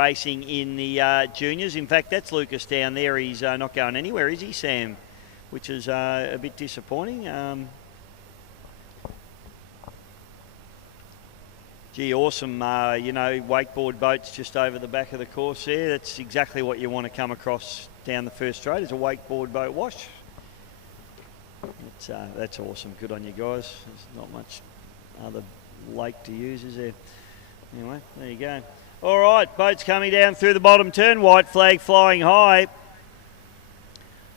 racing in the juniors. In fact, that's Lucas down there. He's not going anywhere, is he, Sam? Which is a bit disappointing. Gee, awesome, wakeboard boats just over the back of the course there. That's exactly what you want to come across down the first straight, is a wakeboard boat wash. That's awesome. Good on you guys. There's not much other lake to use, is there? Anyway, there you go. All right, boats coming down through the bottom turn. White flag flying high.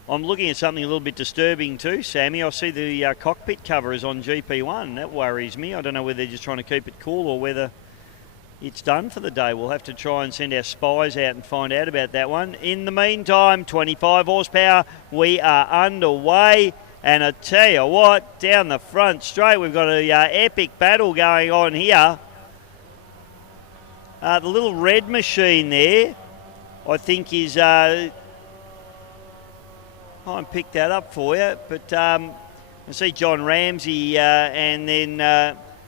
I'm looking at something a little bit disturbing too, Sammy. I see the cockpit cover is on GP1. That worries me. I don't know whether they're just trying to keep it cool or whether it's done for the day. We'll have to try and send our spies out and find out about that one. In the meantime, 25 horsepower, we are underway. And I tell you what, down the front straight, we've got a epic battle going on here. The little red machine there, I think is... I'll pick that up for you, but I see John Ramsey and then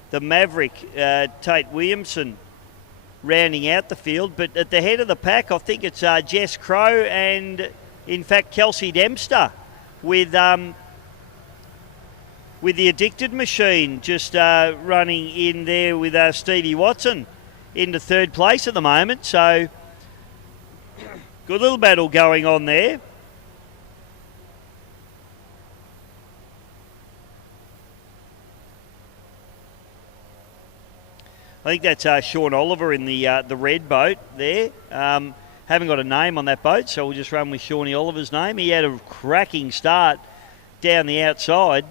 the Maverick, Tate Williamson, rounding out the field. But at the head of the pack, I think it's Jess Crow and, in fact, Kelsey Dempster with the Addicted Machine just running in there with Stevie Watson into third place at the moment. So, good little battle going on there. I think that's Sean Oliver in the red boat there. Haven't got a name on that boat, so we'll just run with Shawnee Oliver's name. He had a cracking start down the outside,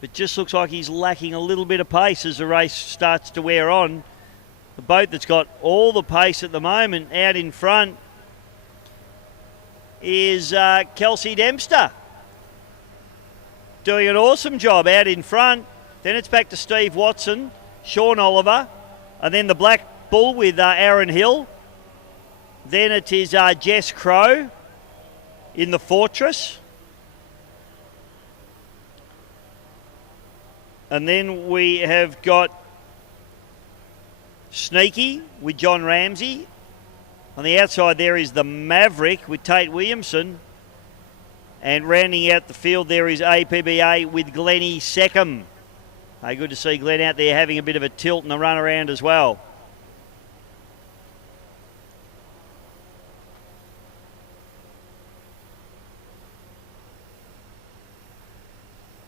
but just looks like he's lacking a little bit of pace as the race starts to wear on. The boat that's got all the pace at the moment out in front is Kelsey Dempster. Doing an awesome job out in front. Then it's back to Steve Watson, Sean Oliver, and then the Black Bull with Aaron Hill. Then it is Jess Crow in the Fortress. And then we have got Sneaky with John Ramsey. On the outside there is the Maverick with Tate Williamson. And rounding out the field there is APBA with Glennie Seckham. Hey, good to see Glenn out there having a bit of a tilt and a run around as well.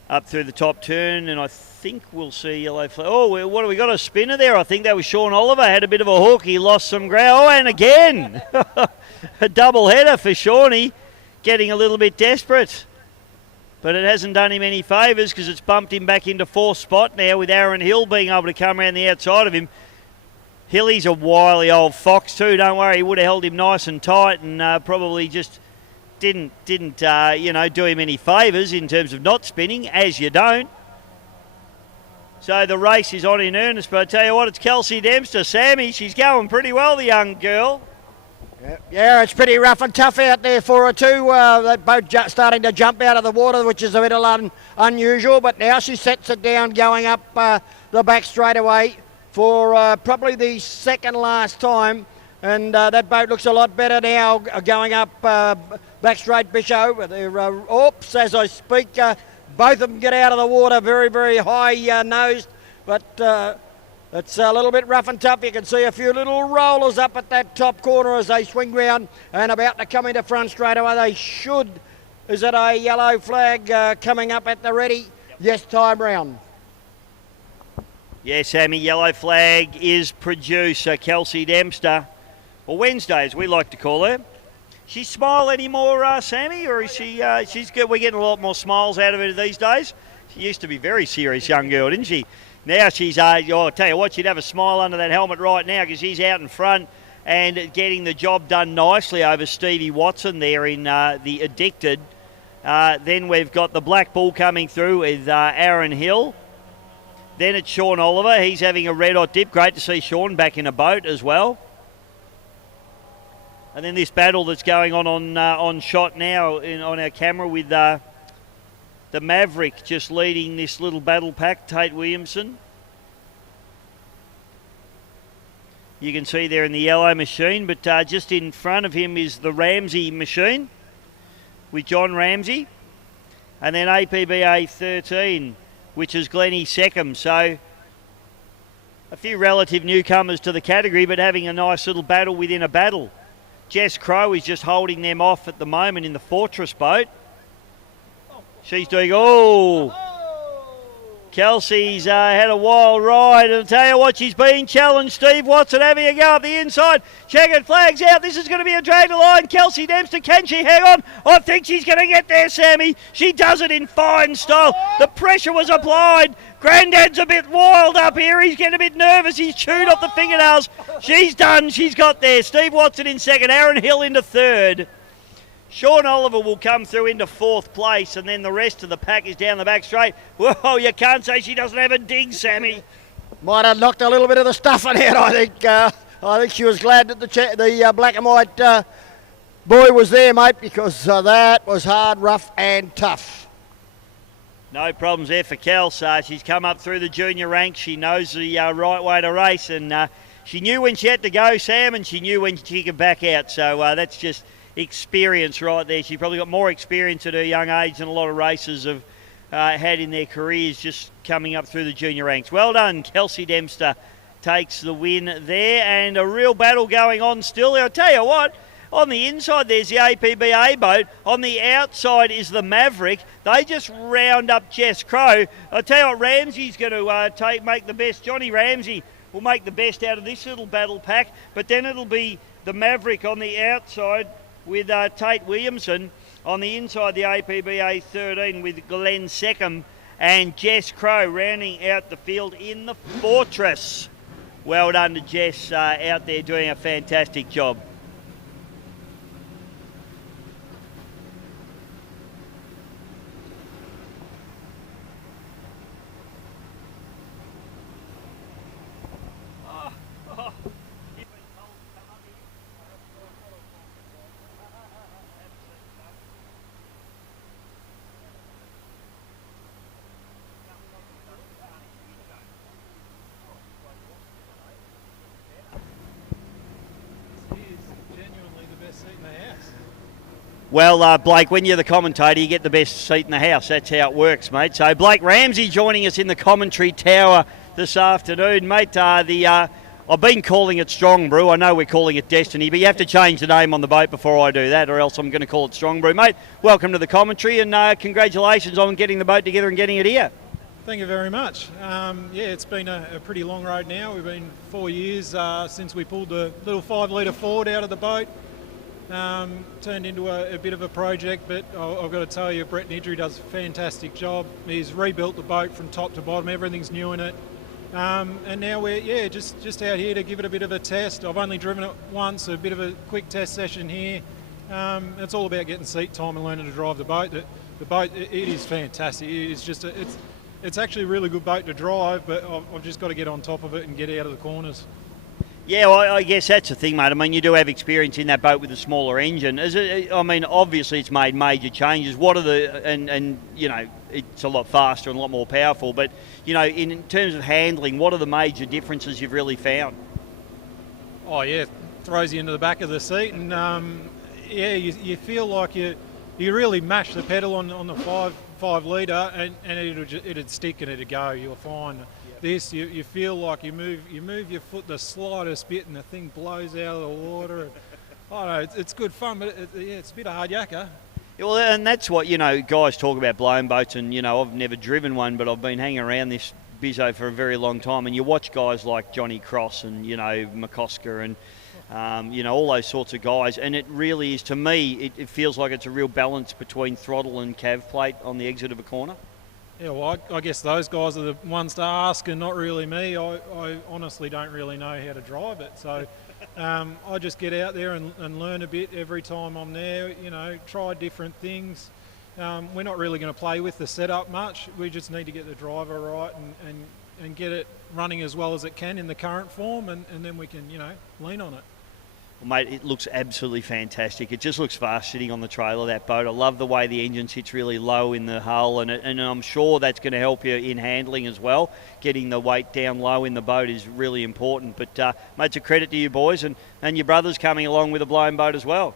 Up through the top turn, and I think we'll see yellow flag. Oh, what have we got? A spinner there. I think that was Sean Oliver. Had a bit of a hook. He lost some ground. Oh, and again, a double header for Shawnee, getting a little bit desperate. But it hasn't done him any favours because it's bumped him back into fourth spot now with Aaron Hill being able to come around the outside of him. Hilly's a wily old fox too, don't worry. He would have held him nice and tight and probably just didn't do him any favours in terms of not spinning, as you don't. So the race is on in earnest, but I tell you what, it's Kelsey Dempster. Sammy, she's going pretty well, the young girl. Yeah, it's pretty rough and tough out there for her too. That boat starting to jump out of the water, which is a bit unusual, but now she sets it down going up the back straight away for probably the second last time. And that boat looks a lot better now going up back straight Bishop. Oops, as I speak, both of them get out of the water very, very high nosed, but it's a little bit rough and tough. You can see a few little rollers up at that top corner as they swing round and about to come into front straight away. They should. Is it a yellow flag coming up at the ready? Yep. Yes, time round. Yes, Sammy, yellow flag is produced. So Kelsey Dempster, or Wednesday as we like to call her. She smile anymore, Sammy, or is she? She's good. We're getting a lot more smiles out of her these days. She used to be a very serious young girl, didn't she? Now she's, I'll tell you what, she'd have a smile under that helmet right now because she's out in front and getting the job done nicely over Stevie Watson there in the Addicted. Then we've got the Black Bull coming through with Aaron Hill. Then it's Sean Oliver. He's having a red hot dip. Great to see Sean back in a boat as well. And then this battle that's going on shot now on our camera with the Maverick just leading this little battle pack, Tate Williamson. You can see there in the yellow machine, but just in front of him is the Ramsey machine with John Ramsey. And then APBA 13, which is Glennie Seckham. So a few relative newcomers to the category, but having a nice little battle within a battle. Jess Crow is just holding them off at the moment in the Fortress boat. She's doing, Kelsey's had a wild ride, and I'll tell you what, she's being challenged. Steve Watson having a go up the inside. Checkered flags out. This is going to be a drag to line. Kelsey Dempster, can she hang on? I think she's going to get there, Sammy. She does it in fine style. The pressure was applied. Grandad's a bit wild up here. He's getting a bit nervous. He's chewed off the fingernails. She's done. She's got there. Steve Watson in second. Aaron Hill into third. Sean Oliver will come through into fourth place, and then the rest of the pack is down the back straight. Whoa, you can't say she doesn't have a dig, Sammy. Might have knocked a little bit of the stuffing out, I think. I think she was glad that the black and white boy was there, mate, because that was hard, rough and tough. No problems there for Kels. She's come up through the junior ranks. She knows the right way to race, and she knew when she had to go, Sam, and she knew when she could back out. So that's just experience right there. She probably got more experience at her young age than a lot of racers have had in their careers, just coming up through the junior ranks. Well done. Kelsey Dempster takes the win there, and a real battle going on still. I'll tell you what, on the inside there's the APBA boat. On the outside is the Maverick. They just round up Jess Crow. I'll tell you what, Ramsey's going to make the best. Johnny Ramsey will make the best out of this little battle pack, but then it'll be the Maverick on the outside with Tate Williamson. On the inside, the APBA 13 with Glenn Seckham and Jess Crow rounding out the field in the Fortress. Well done to Jess out there doing a fantastic job. Well, Blake, when you're the commentator, you get the best seat in the house. That's how it works, mate. So Blake Ramsey joining us in the commentary tower this afternoon, mate. I've been calling it Strong Brew. I know we're calling it Destiny, but you have to change the name on the boat before I do that, or else I'm going to call it Strong Brew, mate. Welcome to the commentary, and congratulations on getting the boat together and getting it here. Thank you very much. It's been a pretty long road now. We've been 4 years since we pulled the little 5-litre Ford out of the boat. Turned into a bit of a project, but I've got to tell you, Brett Nidry does a fantastic job. He's rebuilt the boat from top to bottom. Everything's new in it. And now we're just out here to give it a bit of a test. I've only driven it once, a bit of a quick test session here. It's all about getting seat time and learning to drive the boat. The boat, it is fantastic. It's actually a really good boat to drive, but I've just got to get on top of it and get out of the corners. Yeah, well, I guess that's the thing, mate. I mean, you do have experience in that boat with a smaller engine. Obviously it's made major changes. What are and it's a lot faster and a lot more powerful, but, in terms of handling, what are the major differences you've really found? Oh, yeah, throws you into the back of the seat, and, you feel like you really mash the pedal on the 5 litre and it'd stick and it'd go. You'll find this, you feel like you move your foot the slightest bit and the thing blows out of the water. I don't know, it's good fun, but it's a bit of hard yakka. Yeah, well, and that's what, guys talk about blown boats, and, I've never driven one, but I've been hanging around this bizzo for a very long time, and you watch guys like Johnny Cross and, McCosker and, all those sorts of guys, and it really is, to me, it feels like it's a real balance between throttle and cav plate on the exit of a corner. Yeah, well, I guess those guys are the ones to ask and not really me. I honestly don't really know how to drive it. So I just get out there and learn a bit every time I'm there, try different things. We're not really going to play with the setup much. We just need to get the driver right and get it running as well as it can in the current form, and then we can, lean on it. Well, mate, it looks absolutely fantastic. It just looks fast sitting on the trail of that boat. I love the way the engine sits really low in the hull, and I'm sure that's going to help you in handling as well. Getting the weight down low in the boat is really important. But, mate, it's a credit to you boys, and your brother's coming along with a blown boat as well.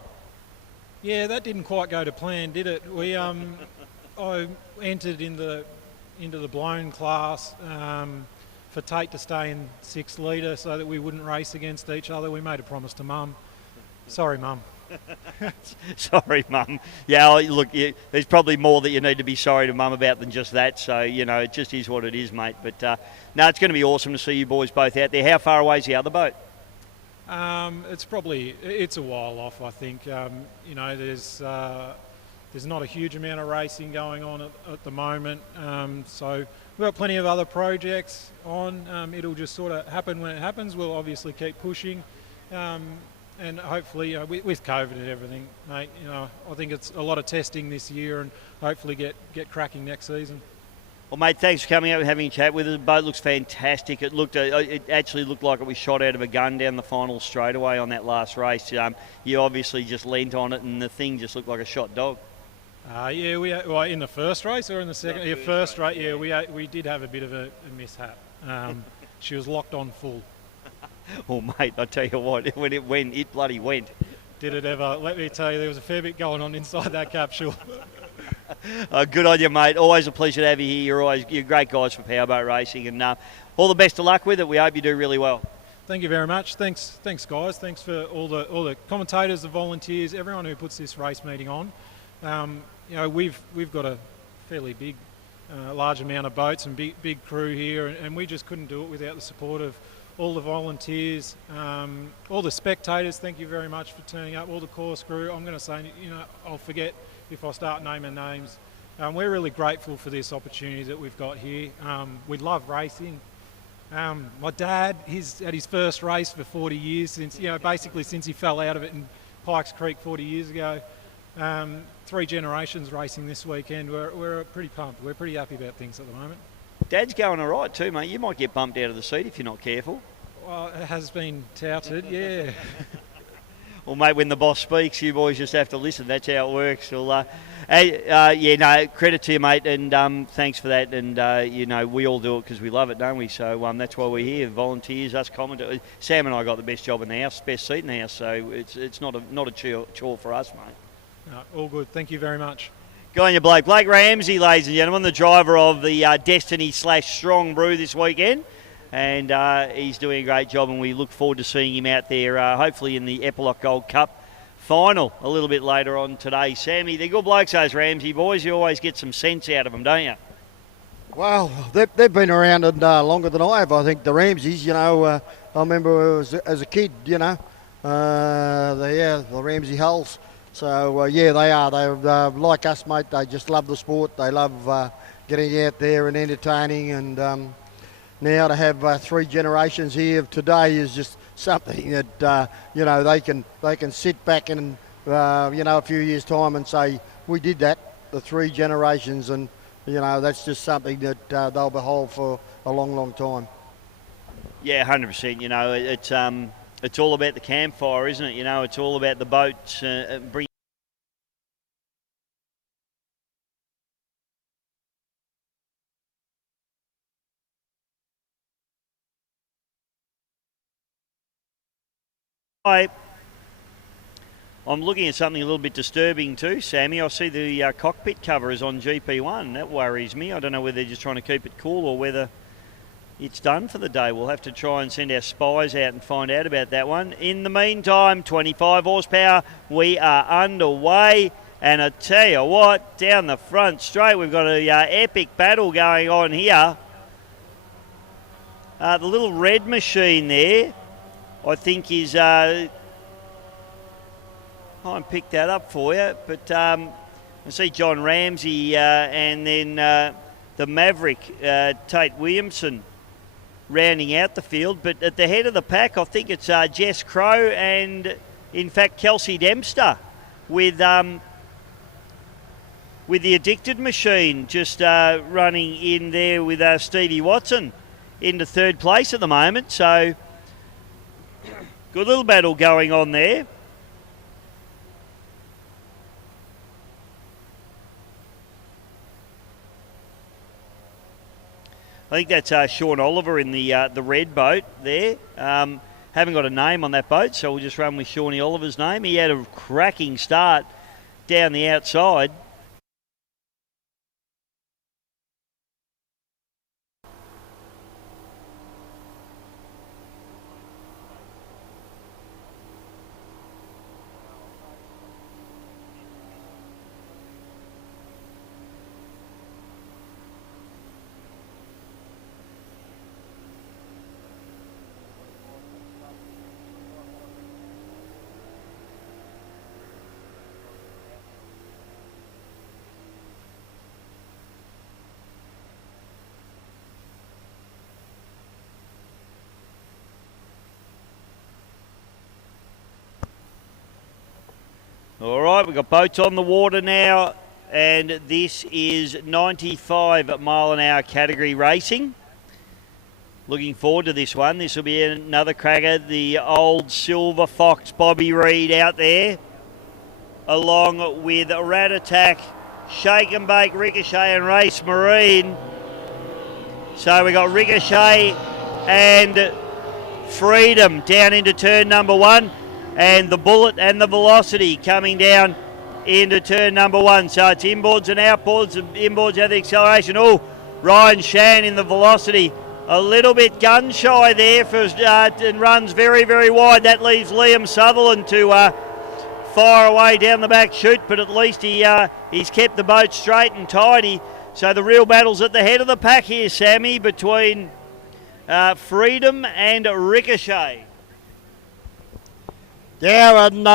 Yeah, that didn't quite go to plan, did it? I entered into the blown class for Tate to stay in 6 litre so that we wouldn't race against each other. We made a promise to Mum. Sorry, Mum. Sorry, Mum. Yeah, look, there's probably more that you need to be sorry to Mum about than just that. So, it just is what it is, mate. But, no, it's going to be awesome to see you boys both out there. How far away is the other boat? It's a while off, I think. There's not a huge amount of racing going on at the moment. So we've got plenty of other projects on. It'll just sort of happen when it happens. We'll obviously keep pushing. And hopefully, with COVID and everything, mate, I think it's a lot of testing this year and hopefully get cracking next season. Well, mate, thanks for coming out and having a chat with us. The boat looks fantastic. It actually looked like it was shot out of a gun down the final straightaway on that last race. You obviously just leant on it and the thing just looked like a shot dog. In the first race or in the second? First race. Yeah, we did have a bit of a mishap. She was locked on full. Oh, mate, I tell you what, when it went, it bloody went. Did it ever? Let me tell you, there was a fair bit going on inside that capsule. Good on you, mate. Always a pleasure to have you here. You're great guys for powerboat racing, and all the best of luck with it. We hope you do really well. Thank you very much. Thanks, guys. Thanks for all the commentators, the volunteers, everyone who puts this race meeting on. We've got a fairly big, large amount of boats and big crew here, and we just couldn't do it without the support of all the volunteers, all the spectators. Thank you very much for turning up. All the course crew. I'm going to say, I'll forget if I start naming names. We're really grateful for this opportunity that we've got here. We love racing. My dad, he's at his first race for 40 years since he fell out of it in Pikes Creek 40 years ago. 3 generations racing this weekend. We're pretty pumped. We're pretty happy about things at the moment. Dad's going all right too, mate. You might get bumped out of the seat if you're not careful. Well, it has been touted, yeah. Well, mate, when the boss speaks, you boys just have to listen. That's how it works. Well, credit to you, mate, and thanks for that. And, we all do it because we love it, don't we? So that's why we're here, volunteers, us commentators. Sam and I got the best job in the house, best seat in the house, so it's not a chore for us, mate. No, all good. Thank you very much. Good on you, Blake. Blake Ramsey, ladies and gentlemen, the driver of the Destiny/Strong Brew this weekend. And he's doing a great job, and we look forward to seeing him out there, hopefully in the Eppalock Gold Cup final a little bit later on today. Sammy, they're good blokes, those Ramsey boys. You always get some sense out of them, don't you? Well, they've been around longer than I have, I think, the Ramseys. I remember as a kid, the Ramsey hulls. So, they are. They're like us, mate. They just love the sport. They love getting out there and entertaining. And now to have 3 generations here today is just something that, they can sit back and, a few years' time and say, we did that, the 3 generations. And, that's just something that they'll behold for a long, long time. Yeah, 100%. It's all about the campfire, isn't it? It's all about the boats bringing. Hi. I'm looking at something a little bit disturbing too, Sammy. I see the cockpit cover is on GP1. That worries me. I don't know whether they're just trying to keep it cool or whether it's done for the day. We'll have to try and send our spies out and find out about that one. In the meantime, 25 horsepower, we are underway. And I tell you what, down the front straight, we've got a epic battle going on here. The little red machine there, I think is... I'll pick that up for you. But I see John Ramsey and then the Maverick, Tate Williamson, rounding out the field. But at the head of the pack, I think it's Jess Crow and, in fact, Kelsey Dempster with the Addicted Machine just running in there with Stevie Watson into 3rd place at the moment. So Good little battle going on there. I think that's Sean Oliver in the red boat there. Haven't got a name on that boat, so we'll just run with Shawnee Oliver's name. He had a cracking start down the outside. All right, we've got boats on the water now, and this is 95 mile an hour category racing. Looking forward to this one. This will be another cracker. The old Silver Fox Bobby Reed out there, along with Rat Attack, Shake and Bake, Ricochet and Race Marine. So we got Ricochet and Freedom down into turn number 1. And the Bullet and the Velocity coming down into turn number 1. So it's inboards and outboards. Inboards have the acceleration. Oh, Ryan Shan in the Velocity. A little bit gun shy there and runs very, very wide. That leaves Liam Sutherland to fire away down the back chute, but at least he's kept the boat straight and tidy. So the real battle's at the head of the pack here, Sammy, between Freedom and Ricochet. Yeah, and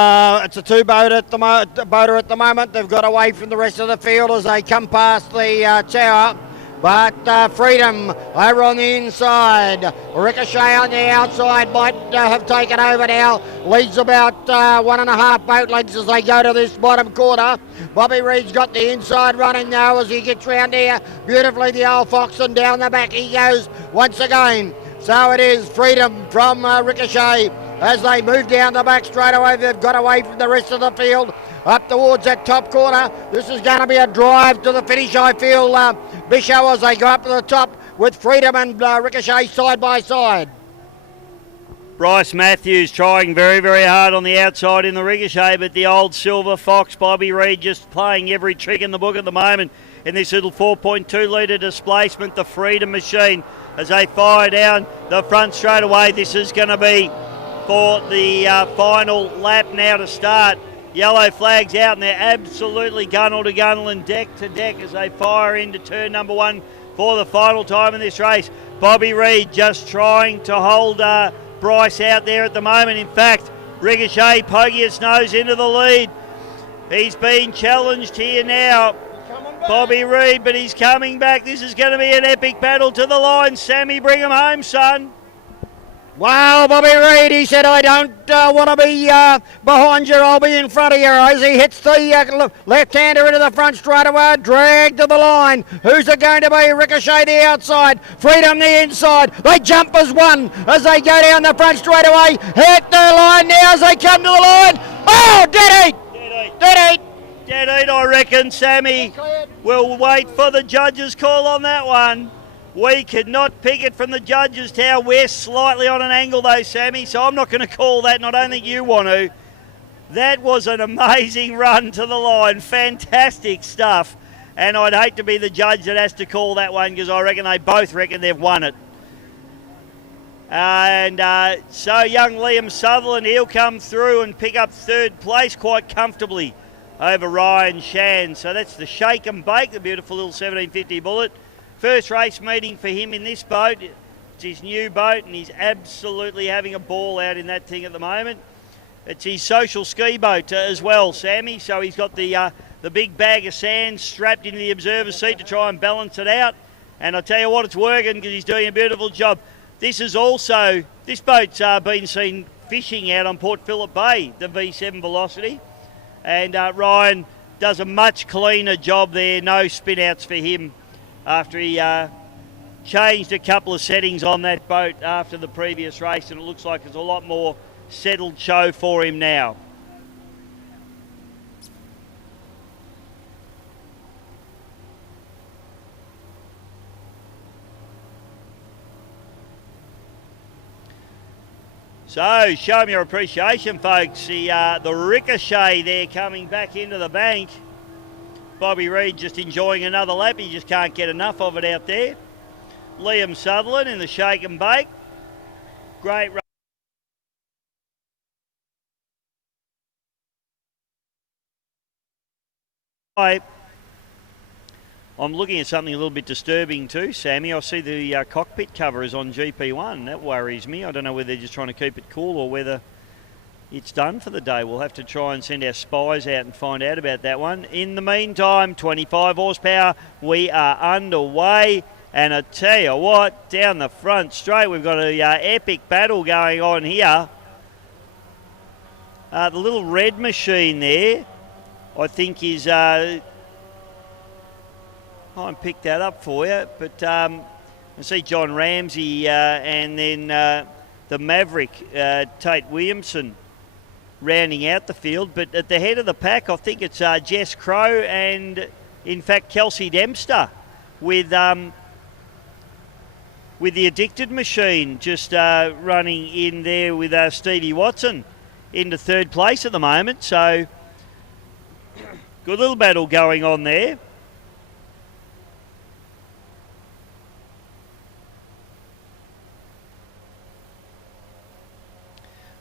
it's a two-boater at the moment. They've got away from the rest of the field as they come past the tower. But Freedom over on the inside. Ricochet on the outside might have taken over now. Leads about 1.5 boat lengths as they go to this bottom corner. Bobby Reed's got the inside running now as he gets round here. Beautifully the old fox, and down the back he goes once again. So it is Freedom from Ricochet. As they move down the back straight away, they've got away from the rest of the field. Up towards that top corner. This is going to be a drive to the finish, I feel, Bisho, as they go up to the top with Freedom and Ricochet side by side. Bryce Matthews trying very, very hard on the outside in the Ricochet, but the old Silver Fox, Bobby Reed, just playing every trick in the book at the moment in this little 4.2 litre displacement, the Freedom machine, as they fire down the front straight away. This is going to be for the final lap now to start. Yellow flags out, and they're absolutely gunnel to gunnel and deck to deck as they fire into turn number 1 for the final time in this race. Bobby Reed just trying to hold Bryce out there at the moment. In fact, Ricochet poking its nose into the lead. He's being challenged here now. Bobby Reed, but he's coming back. This is going to be an epic battle to the line. Sammy, bring him home, son. Wow, Bobby Reed, he said, I don't want to be behind you, I'll be in front of you. As he hits the left-hander into the front straight away, dragged to the line. Who's it going to be? Ricochet the outside, Freedom the inside. They jump as one as they go down the front straight away. Hit the line now as they come to the line. Oh, dead heat! Dead heat! Dead heat, I reckon, Sammy. We'll wait for the judge's call on that one. We could not pick it from the judge's tower. We're slightly on an angle though, Sammy, so I'm not going to call that, and I don't think you want to. That was an amazing run to the line. Fantastic stuff. And I'd hate to be the judge that has to call that one, because I reckon they both reckon they've won it. And so young Liam Sutherland, he'll come through and pick up third place quite comfortably over Ryan Shan. So that's the Shake and Bake, the beautiful little 1750 Bullet. First race meeting for him in this boat. It's his new boat, and he's absolutely having a ball out in that thing at the moment. It's his social ski boat as well, Sammy. So he's got the big bag of sand strapped into the observer's seat to try and balance it out. And I tell you what, it's working because he's doing a beautiful job. This boat's been seen fishing out on Port Phillip Bay, the V7 Velocity. And Ryan does a much cleaner job there. No spin outs for him, after he changed a couple of settings on that boat after the previous race, and it looks like there's a lot more settled show for him now. So, show me your appreciation, folks. The Ricochet there coming back into the bank. Bobby Reid just enjoying another lap. He just can't get enough of it out there. Liam Sutherland in the shake and bake. Great run. I'm looking at something a little bit disturbing too, Sammy. I see the cockpit cover is on GP1. That worries me. I don't know whether they're just trying to keep it cool or whether it's done for the day. We'll have to try and send our spies out and find out about that one. In the meantime, 25 horsepower. We are underway. And I tell you what, down the front straight, we've got a epic battle going on here. The little red machine there, I think is... I'll pick that up for you, but I see John Ramsey and then the Maverick, Tate Williamson, rounding out the field. But at the head of the pack, I think it's Jess Crow and, in fact, Kelsey Dempster with the Addicted Machine just running in there with Stevie Watson into third place at the moment. So, good little battle going on there.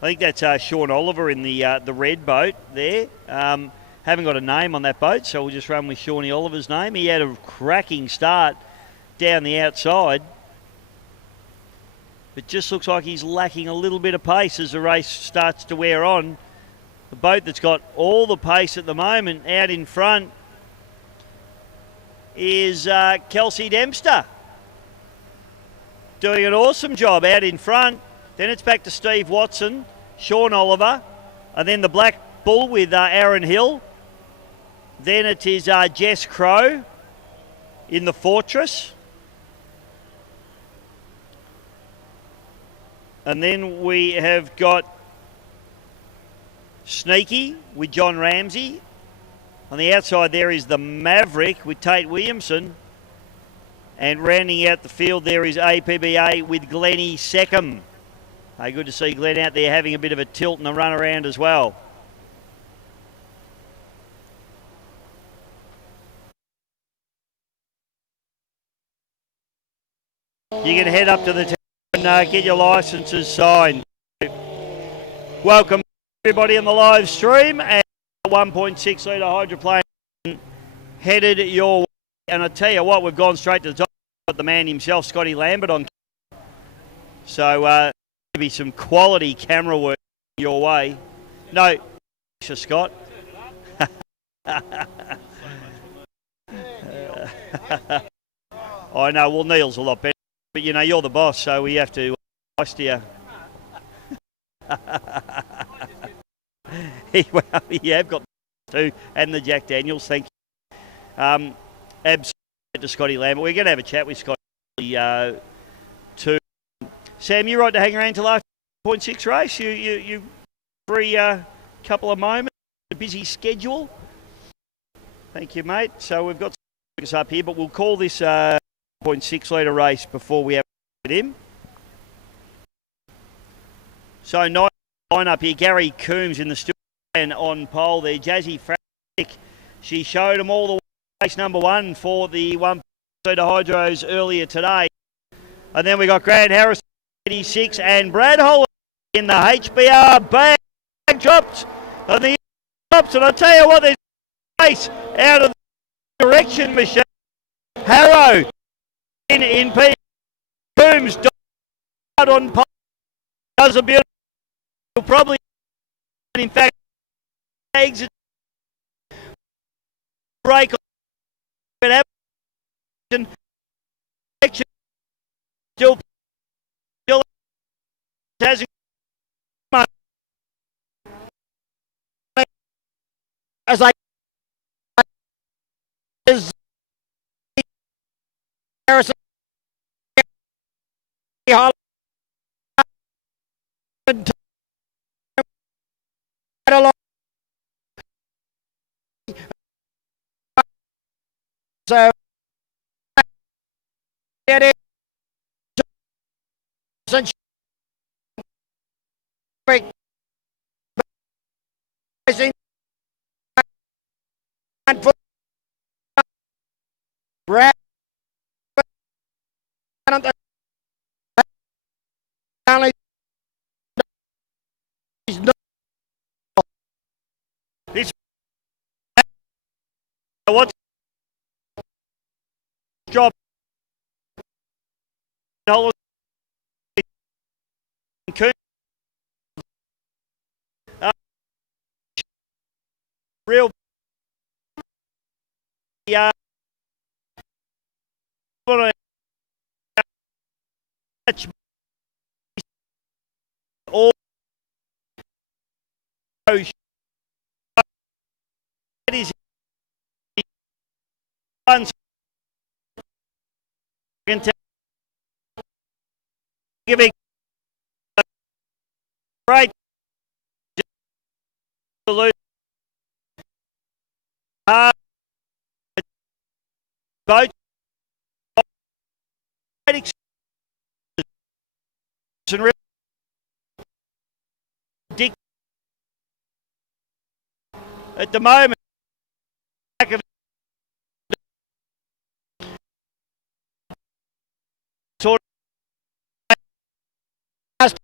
I think that's Sean Oliver in the red boat there. Haven't got a name on that boat, so we'll just run with Shawnee Oliver's name. He had a cracking start down the outside. It just looks like he's lacking a little bit of pace as the race starts to wear on. The boat that's got all the pace at the moment out in front is Kelsey Dempster. Doing an awesome job out in front. Then it's back to Steve Watson, Sean Oliver, and then the Black Bull with Aaron Hill. Then it is Jess Crow in the Fortress. And then we have got Sneaky with John Ramsey. On the outside there is the Maverick with Tate Williamson. And rounding out the field there is APBA with Glennie Seckham. Hey, good to see Glenn out there having a bit of a tilt and a run around as well. You can head up to the town and get your licences signed. Welcome everybody on the live stream, and 1.6 litre hydroplane headed your way. And I tell you what, we've gone straight to the top. Got the man himself, Scotty Lambert, on. So be some quality camera work your way. No, Scott. I know, well, Neil's a lot better, but you know, you're the boss, so we have to nice to you. Well, you have got the two and the Jack Daniels, thank you. Absolutely to Scotty Lambert. We're going to have a chat with Scotty too. Sam, you right to hang around till after 0.6 race? You free couple of moments, a busy schedule. Thank you, mate. So we've got us up here, but we'll call this 0.6 litre race before we have it in. So nice line up here. Gary Coombs in the studio and on pole there. Jazzy Frank, she showed them all the way. Race number one for the 1 litre hydros earlier today. And then we got Grant Harris 86 and Brad Holland in the HBR bag dropped and the drops, and I tell you what, there's race out of the direction machine. Harrow in P. Coombs on pole, does a beautiful, probably in fact exit break on still hasn't as I is Harrison along. So it is Brad only he's not This what's job whole real all it is one giving great salute boat and real dick at the moment back of sort just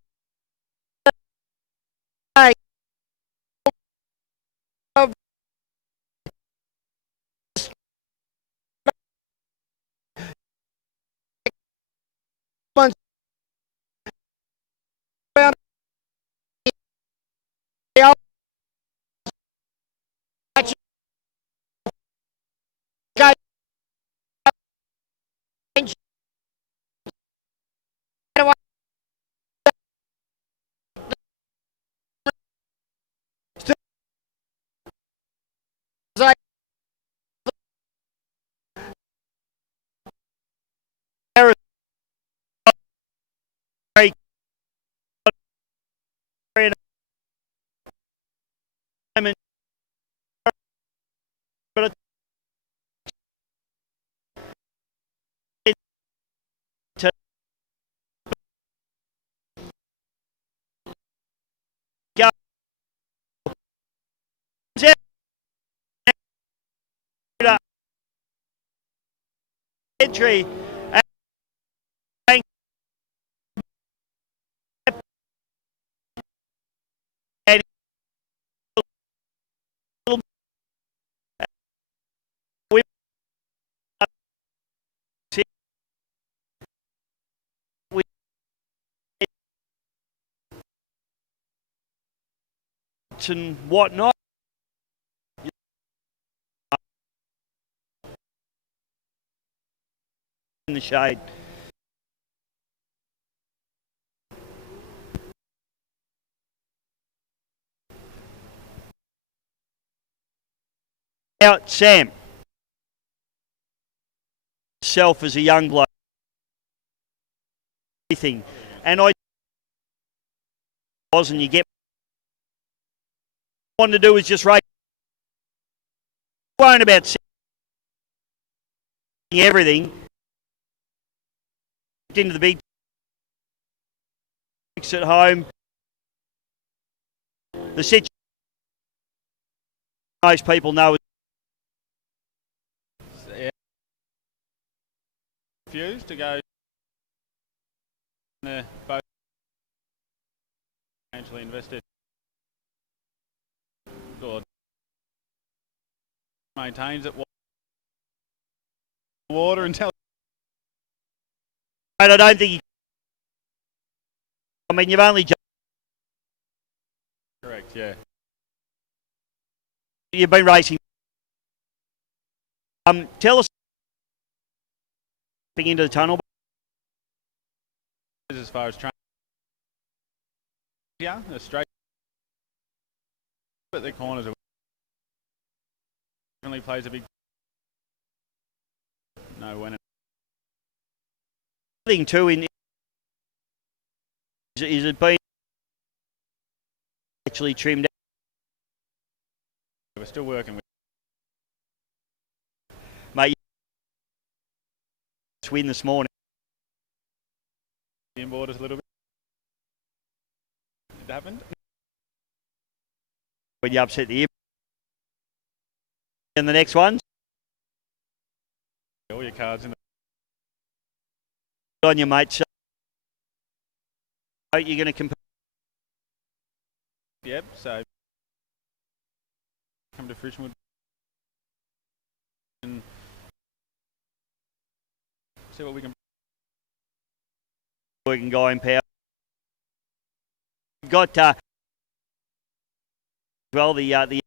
of months around the but to go entry and we and whatnot. In the shade. Out Sam. Self as a young bloke. Everything. And I was and you get what I wanted to do is just race. Won't about everything into the big at home. The situation most people know. Yeah. Refused to go in the boat financially invested. Good. Maintains it water until. I don't think. I mean, you've only. Correct. Yeah. You've been racing. Tell us into the tunnel. As far as training, yeah, a straight, but the corners are definitely plays a big. No when. Thing too in is it been actually trimmed We're still working with Mate, win this morning. the inboarders a little bit. It happened. When you upset the ear. And the next one. All your cards in the On your mate. So you're going to compete. Yep, so come to fruition and see what we can. Working guy in power. Got well the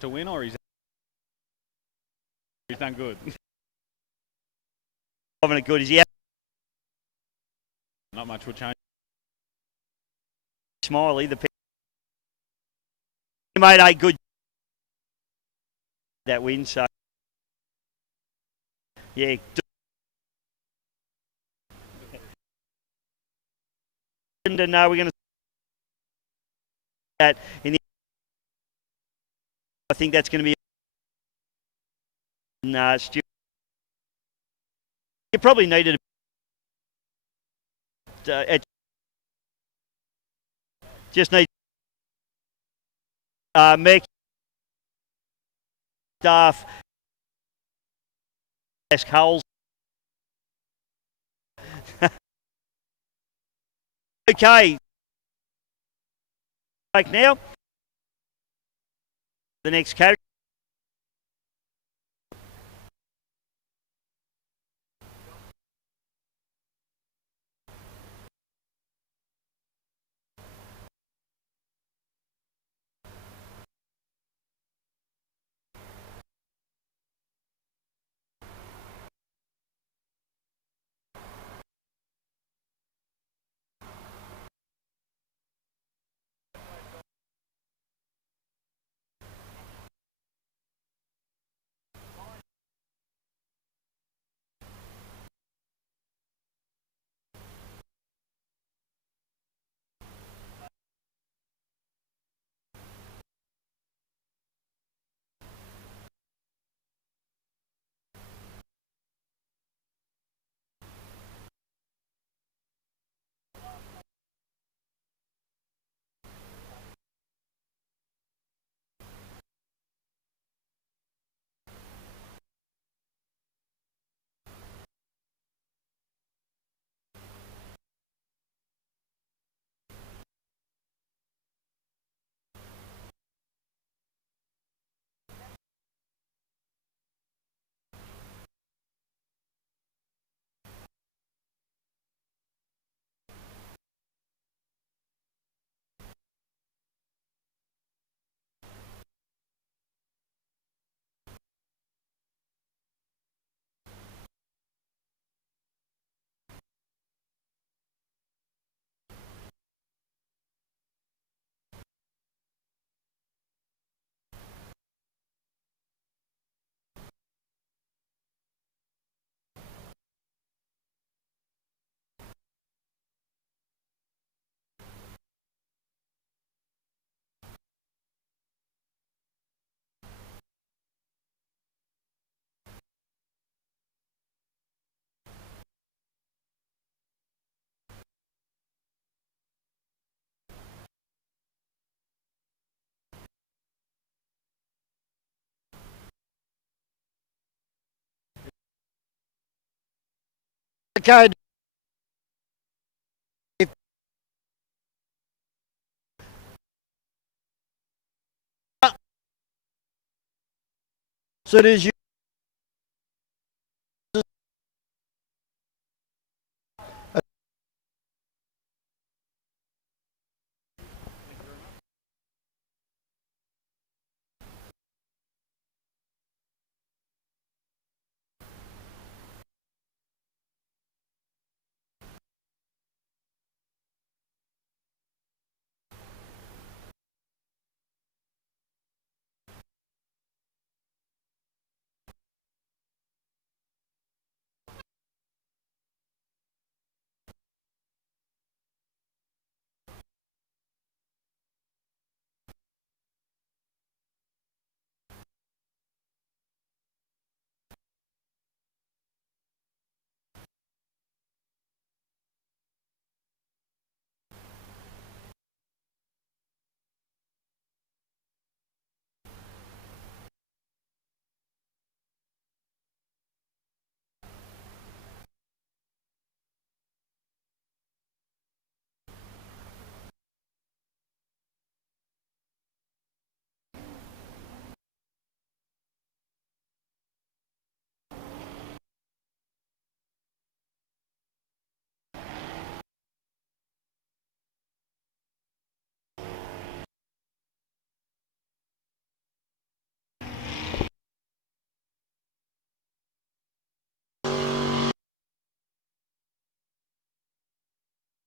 To win, or he's done good. having it good. Is he Not much will change. Smiley? The he made a good that win. So yeah. And we're going to that in the. I think that's going to be. Stu. You probably needed just need Mick staff ask Hulls. Okay. Like now. The next category. Okay. So it is you.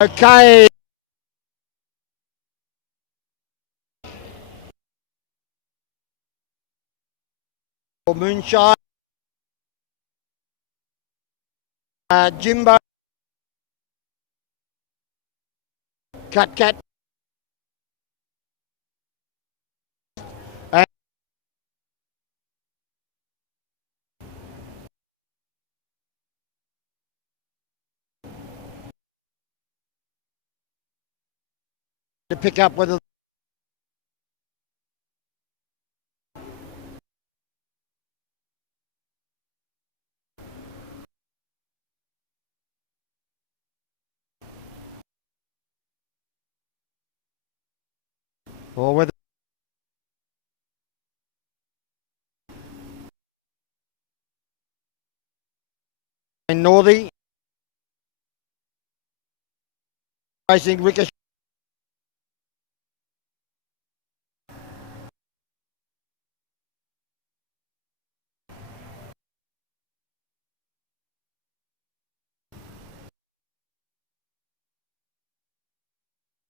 Okay. Moonshine. Jimbo. Cat. And to pick up with or with Northy. Racing Ricochet.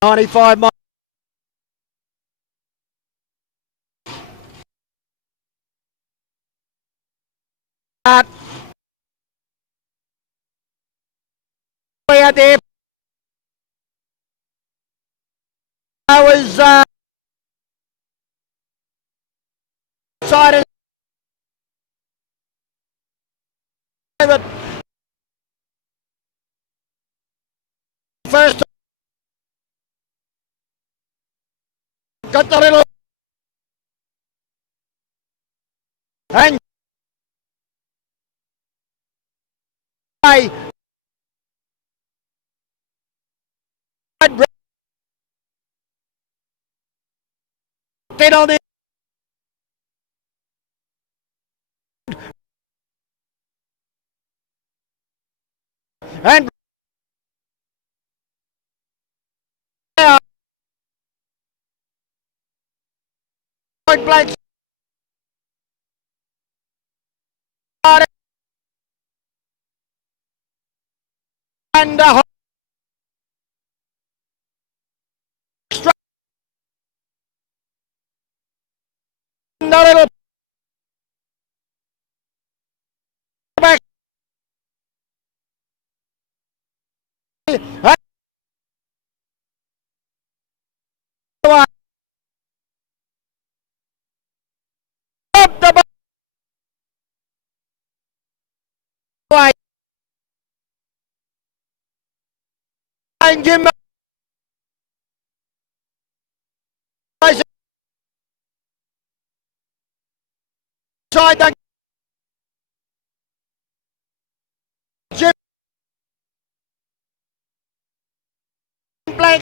$95 out there. I was excited. First, got the little and get on the and point blank and the little back and up the way and Jim side the Jim blank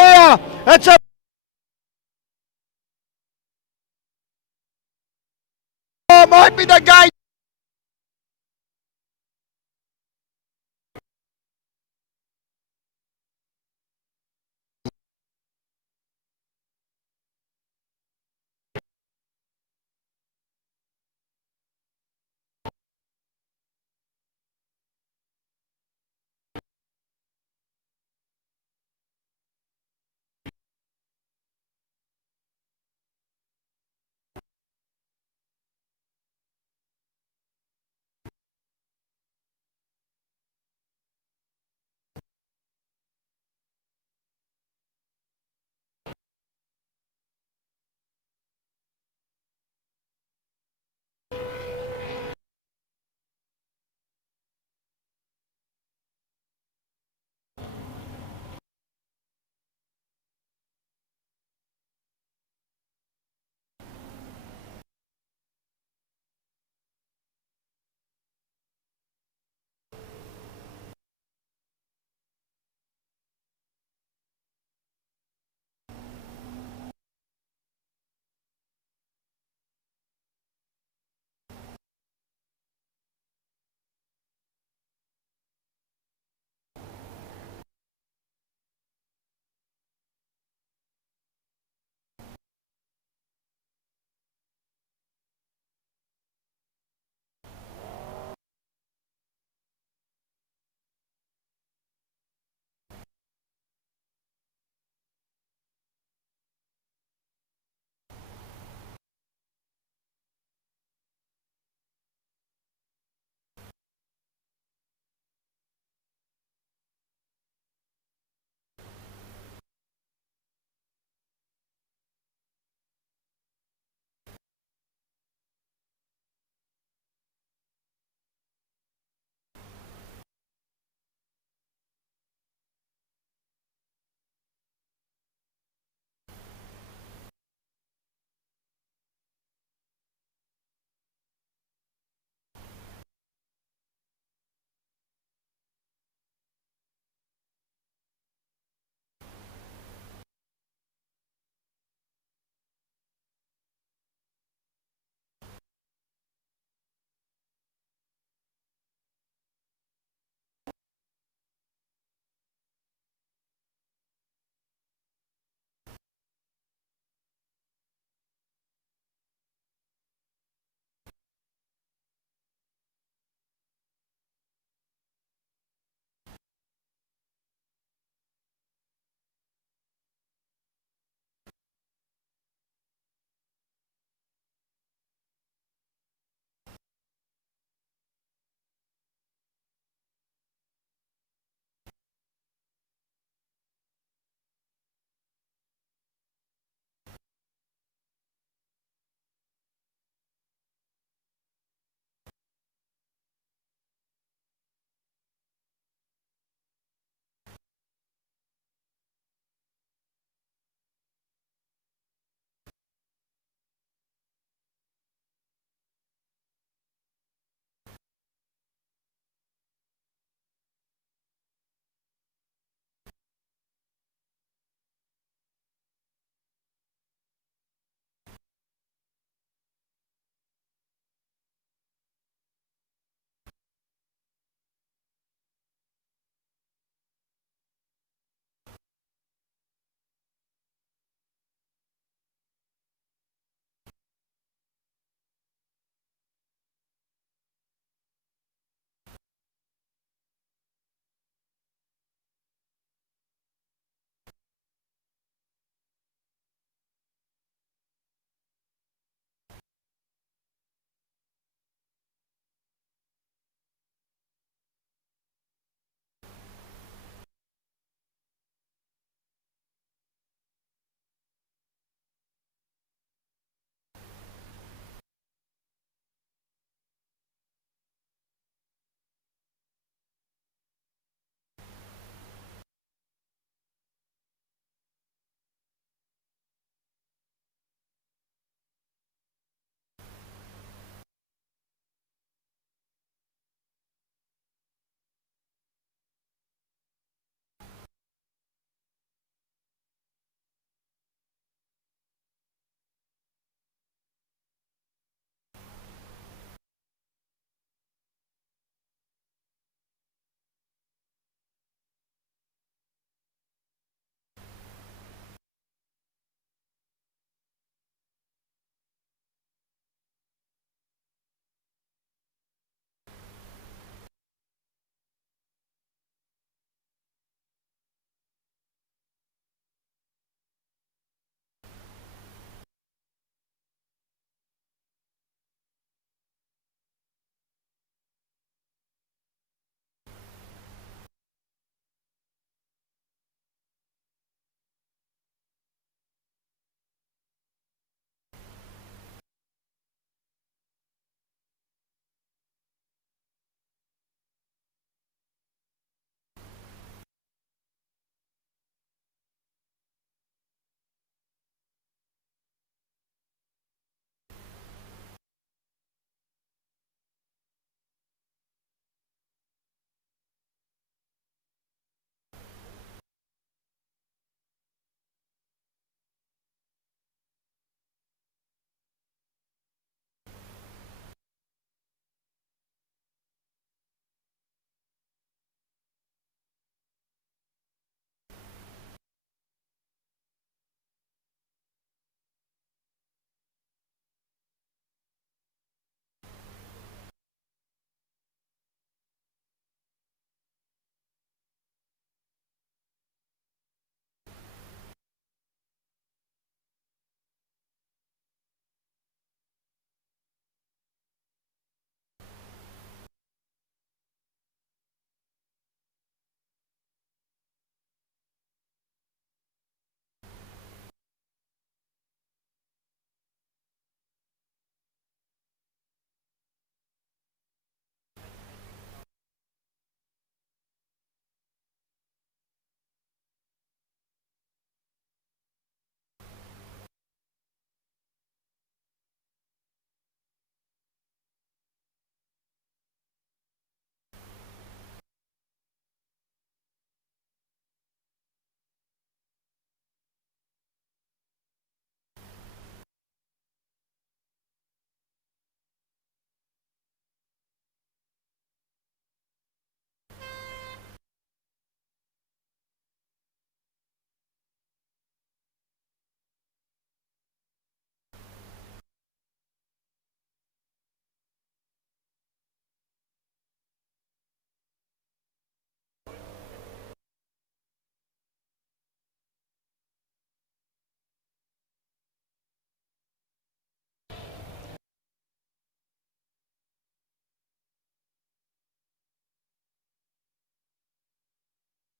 here. It's a might be the guy.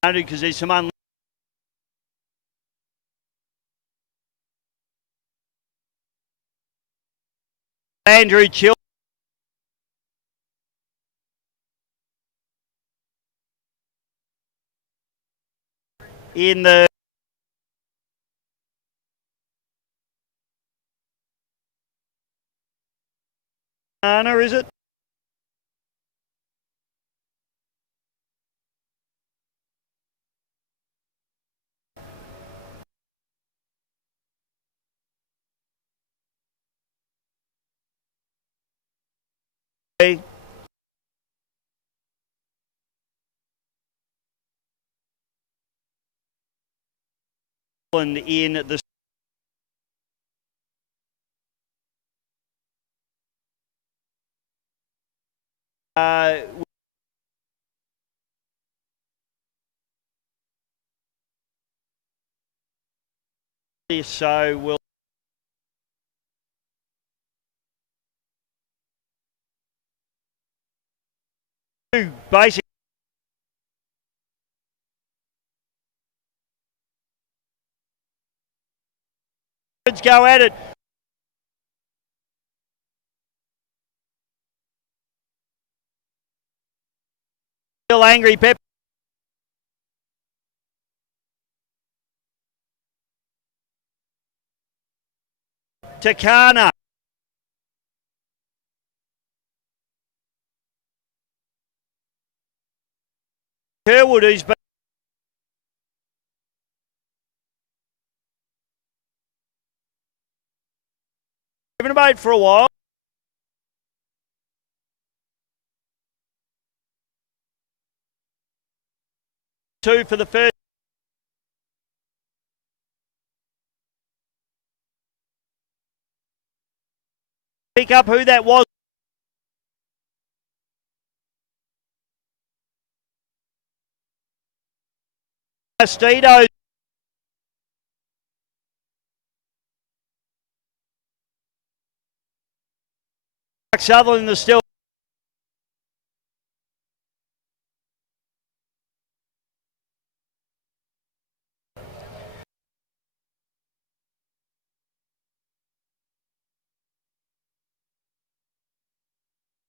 because there's some Andrew Chill. In the Anna, is it? In the so we'll basically go at it. Still angry, Pep. Takana. Kerwood, who's been given a boat for a while. Two for the first. Pick up who that was. Castido. Sutherland is still.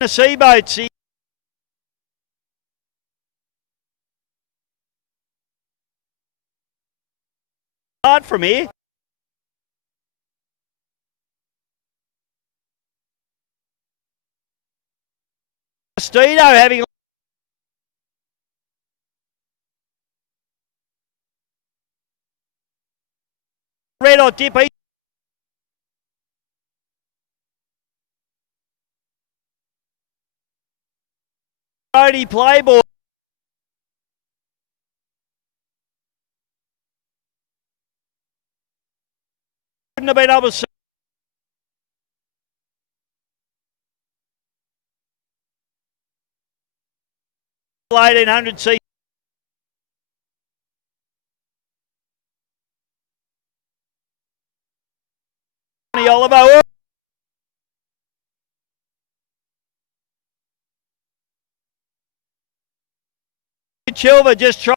The sea boats. Hard from here. Castido having red hot dip. Brody Playboy. Couldn't have been able to see. 1800 C. Oliver. Chilver just trying.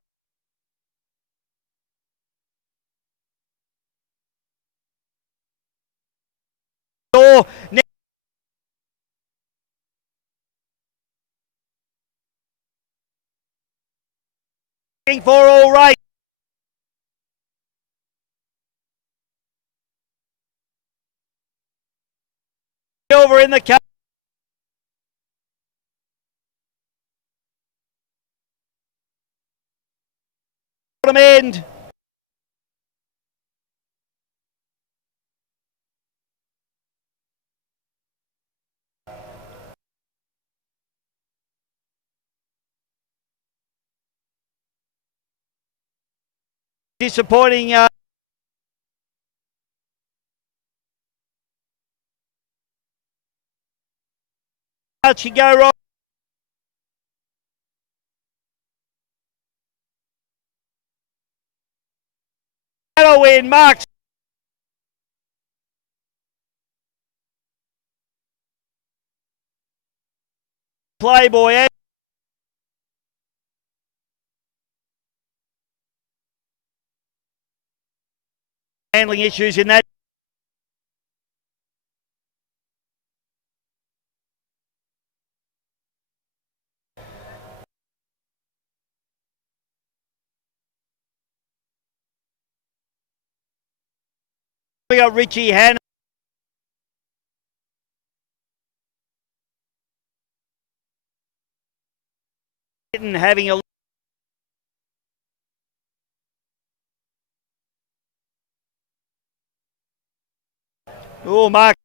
Door. For all right. Silver in the cup. Bottom end. Disappointing. She go wrong. That'll win, Marks. Playboy. handling issues in that. We got Richie Hanna. Having a Mark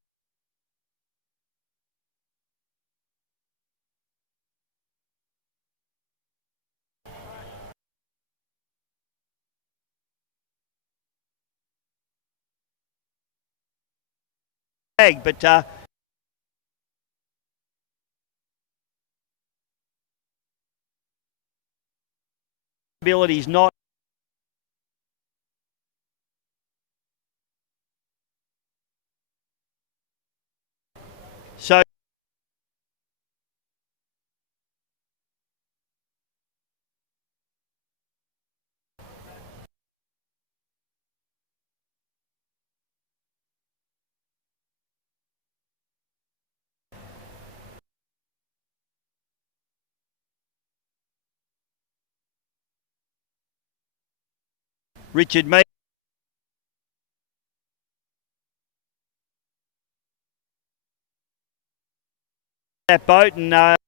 but ability's not. So Richard May. That boat and